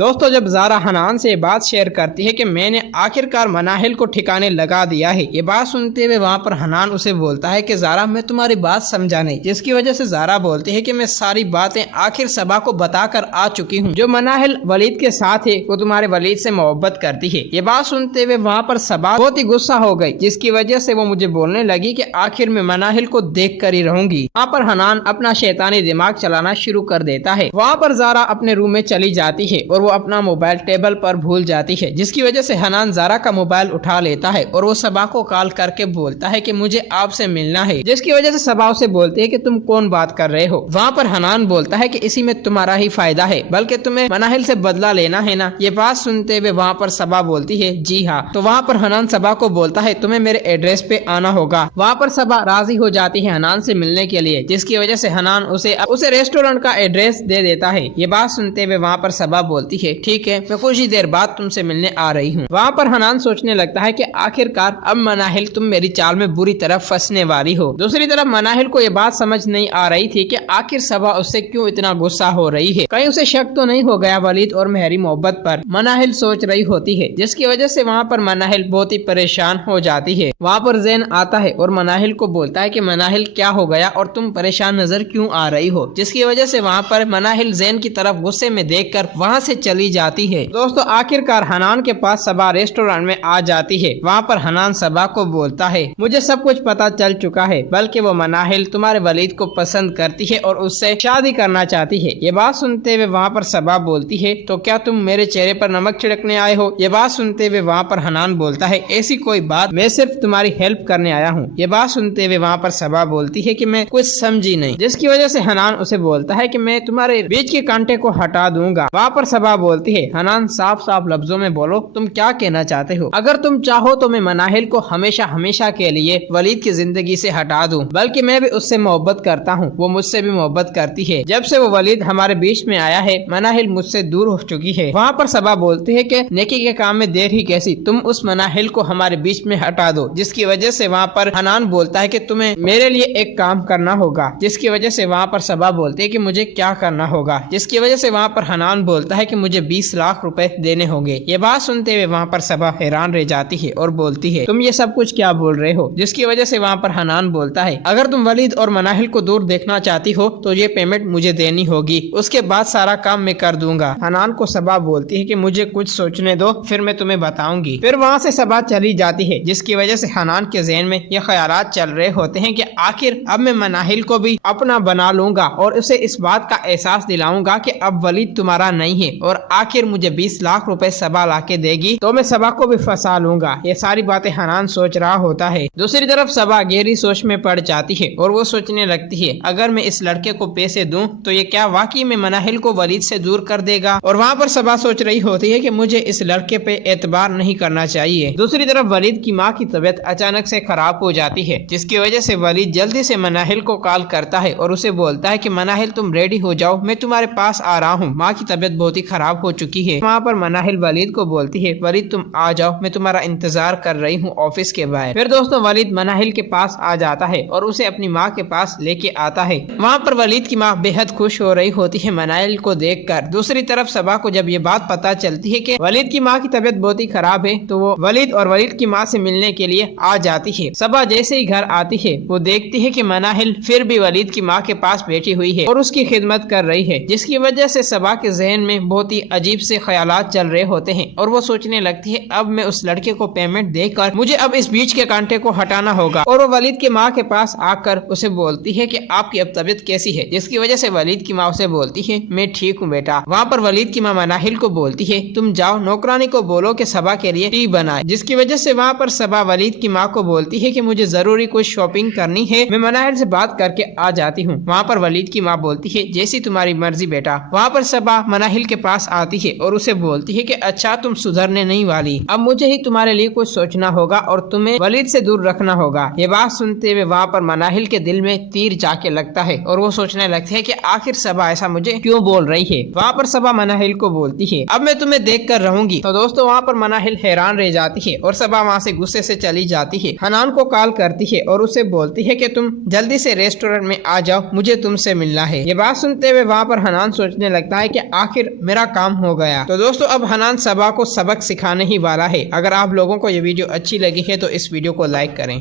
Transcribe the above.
दोस्तों जब ज़ारा हनान से बात शेयर करती है कि मैंने आखिरकार मनाहिल को ठिकाने लगा दिया है, ये बात सुनते हुए वहाँ पर हनान उसे बोलता है कि ज़ारा मैं तुम्हारी बात समझा नहीं, जिसकी वजह से ज़ारा बोलती है कि मैं सारी बातें आखिर सबा को बताकर आ चुकी हूँ। जो मनाहिल वलीद के साथ है वो तुम्हारे वलीद से मोहब्बत करती है। ये बात सुनते हुए वहाँ पर सबा बहुत ही गुस्सा हो गई, जिसकी वजह से वो मुझे बोलने लगी कि आखिर में मनाहिल को देख कर ही रहूंगी। वहाँ पर हनान अपना शैतानी दिमाग चलाना शुरू कर देता है। वहाँ पर ज़ारा अपने रूम में चली जाती है और वो अपना मोबाइल टेबल पर भूल जाती है, जिसकी वजह से हनान ज़ारा का मोबाइल उठा लेता है और वो सबा को कॉल करके बोलता है कि मुझे आपसे मिलना है, जिसकी वजह से सबा उसे बोलती है कि तुम कौन बात कर रहे हो। वहाँ पर हनान बोलता है कि इसी में तुम्हारा ही फायदा है, बल्कि तुम्हें मनाहिल से बदला लेना है ना। ये बात सुनते हुए वहाँ पर सबा बोलती है जी हाँ। तो वहाँ पर हनान सबा को बोलता है तुम्हें मेरे एड्रेस पे आना होगा। वहाँ पर सबा राजी हो जाती है हनान से मिलने के लिए, जिसकी वजह से हनान उसे रेस्टोरेंट का एड्रेस दे देता है। ये बात सुनते हुए वहाँ पर सबा बोलती है ठीक है, मैं कुछ ही देर बाद तुमसे मिलने आ रही हूँ। वहाँ पर हनान सोचने लगता है कि आखिरकार अब मनाहिल तुम मेरी चाल में बुरी तरह फंसने वाली हो। दूसरी तरफ मनाहिल को ये बात समझ नहीं आ रही थी कि आखिर सबा उससे क्यों इतना गुस्सा हो रही है, कहीं उसे शक तो नहीं हो गया वलीद और मेहरी मोहब्बत पर। मनाहिल सोच रही होती है, जिसकी वजह से वहाँ पर मनाहिल बहुत ही परेशान हो जाती है। वहाँ पर जैन आता है और मनाहिल को बोलता है कि मनाहिल क्या हो गया और तुम परेशान नजर क्यों आ रही हो, जिसकी वजह से वहाँ पर मनाहिल जैन की तरफ गुस्से में देखकर वहाँ से चली जाती है। दोस्तों आखिरकार हनान के पास सबा रेस्टोरेंट में आ जाती है। वहाँ पर हनान सबा को बोलता है मुझे सब कुछ पता चल चुका है, बल्कि वो मनाहिल तुम्हारे वलीद को पसंद करती है और उससे शादी करना चाहती है। ये बात सुनते हुए वहाँ पर सबा बोलती है तो क्या तुम मेरे चेहरे पर नमक छिड़कने आए हो। ये बात सुनते हुए वहाँ पर हनान बोलता है ऐसी कोई बात, मैं सिर्फ तुम्हारी हेल्प करने आया हूँ। ये बात सुनते हुए वहाँ पर सबा बोलती है कि मैं कुछ समझी नहीं, जिसकी वजह से हनान उसे बोलता है कि मैं तुम्हारे बीच के कांटे को हटा दूंगा। वहाँ पर सबा बोलती है हनान साफ साफ लफ्जों में बोलो तुम क्या कहना चाहते हो। अगर तुम चाहो तो मैं मनाहिल को हमेशा हमेशा के लिए वलीद की जिंदगी से हटा दूं, बल्कि मैं भी उससे मोहब्बत करता हूँ, वो मुझसे भी मोहब्बत करती है। जब से वो वलीद हमारे बीच में आया है मनाहिल मुझसे दूर हो चुकी है। वहाँ पर सबा बोलती है कि नेकी के काम में देर ही कैसी, तुम उस मनाहिल को हमारे बीच में हटा दो। जिसकी वजह से वहाँ पर हनान बोलता है कि तुम्हें मेरे लिए एक काम करना होगा, जिसकी वजह से वहाँ पर सबा बोलती है कि मुझे क्या करना होगा। जिसकी वजह से वहाँ पर हनान बोलता है कि मुझे 20 लाख रुपए देने होंगे। ये बात सुनते हुए वहाँ पर सबा हैरान रह जाती है और बोलती है तुम ये सब कुछ क्या बोल रहे हो। जिसकी वजह से वहाँ पर हनान बोलता है अगर तुम वलीद और मनाहिल को दूर देखना चाहती हो तो ये पेमेंट मुझे देनी होगी, उसके बाद सारा काम मैं कर दूंगा। हनान को सबा बोलती है कि मुझे कुछ सोचने दो फिर मैं तुम्हें बताऊंगी। फिर वहाँ से सबा चली जाती है, जिसकी वजह से हनान के ज़हन में ये ख्यालात चल रहे होते हैं कि आखिर अब मैं मनाहिल को भी अपना बना लूंगा और उसे इस बात का एहसास दिलाऊंगा कि अब वलीद तुम्हारा नहीं है और आखिर मुझे 20 लाख रुपए सबा ला के देगी तो मैं सबा को भी फंसा लूंगा। ये सारी बातें हनान सोच रहा होता है। दूसरी तरफ सबा गहरी सोच में पड़ जाती है और वो सोचने लगती है अगर मैं इस लड़के को पैसे दूं तो ये क्या वाकई में मनाहिल को वलीद से दूर कर देगा। और वहाँ पर सबा सोच रही होती है कि मुझे इस लड़के पे एतबार नहीं करना चाहिए। दूसरी तरफ वलीद की माँ की तबीयत अचानक से खराब हो जाती है, जिसकी वजह से वलीद जल्दी से मनाहिल को कॉल करता है और उसे बोलता है कि मनाहिल तुम रेडी हो जाओ, मैं तुम्हारे पास आ रहा हूँ, माँ की तबीयत बहुत ही खराब हो चुकी है। वहाँ पर मनाहिल वलीद को बोलती है वलीद तुम आ जाओ, मैं तुम्हारा इंतजार कर रही हूँ ऑफिस के बाहर। फिर दोस्तों वलीद मनाहिल के पास आ जाता है और उसे अपनी माँ के पास लेके आता है। वहाँ पर वलीद की माँ बेहद खुश हो रही होती है मनाहिल को देखकर। दूसरी तरफ सबा को जब ये बात पता चलती है कि वलीद की माँ की तबीयत बहुत ही खराब है तो वो वलीद और वलीद की माँ से मिलने के लिए आ जाती है। सबा जैसे ही घर आती है वो देखती है कि मनाहिल फिर भी वलीद की माँ के पास बैठी हुई है और उसकी खिदमत कर रही है, जिसकी वजह से सबा के जहन में बहुत ही अजीब से ख्यालात चल रहे होते हैं और वो सोचने लगती है अब मैं उस लड़के को पेमेंट देकर मुझे अब इस बीच के कांटे को हटाना होगा। और वो वलीद की माँ के पास आकर उसे बोलती है कि आपकी अब तबीयत कैसी है, जिसकी वजह से वलीद की माँ उसे बोलती है मैं ठीक हूँ बेटा। वहाँ पर वलीद की माँ मनाहिल को बोलती है तुम जाओ नौकरानी को बोलो कि सबा के लिए टी बनाए, जिसकी वजह से वहाँ पर सबा वलीद की माँ को बोलती है कि मुझे जरूरी कुछ शॉपिंग करनी है, मैं मनाहिल से बात करके आ जाती हूँ। वहाँ पर वलीद की माँ बोलती है जैसी तुम्हारी मर्जी बेटा। वहाँ पर सबा मनाहिल के पास आती है और उसे बोलती है कि अच्छा तुम सुधरने नहीं वाली, अब मुझे ही तुम्हारे लिए कुछ सोचना होगा और तुम्हें वलीद से दूर रखना होगा। ये बात सुनते हुए वहाँ पर मनाहिल के दिल में तीर जाके लगता है और वो सोचने लगती है कि आखिर सबा ऐसा मुझे क्यों बोल रही है। वहाँ पर सबा मनाहिल को बोलती है अब मैं तुम्हें देख कर रहूंगी। तो दोस्तों वहाँ पर मनाहिल हैरान रह जाती है और सबा वहाँ से गुस्से से चली जाती है। हनान को कॉल करती है और उसे बोलती है कि तुम जल्दी से रेस्टोरेंट में आ जाओ, मुझे तुमसे मिलना है। ये बात सुनते हुए वहाँ पर हनान सोचने लगता है कि आखिर मेरा کام ہو گیا۔ تو دوستو اب حنان صبا کو سبق سکھانے ہی والا ہے۔ اگر آپ لوگوں کو یہ ویڈیو اچھی لگی ہے تو اس ویڈیو کو لائک کریں۔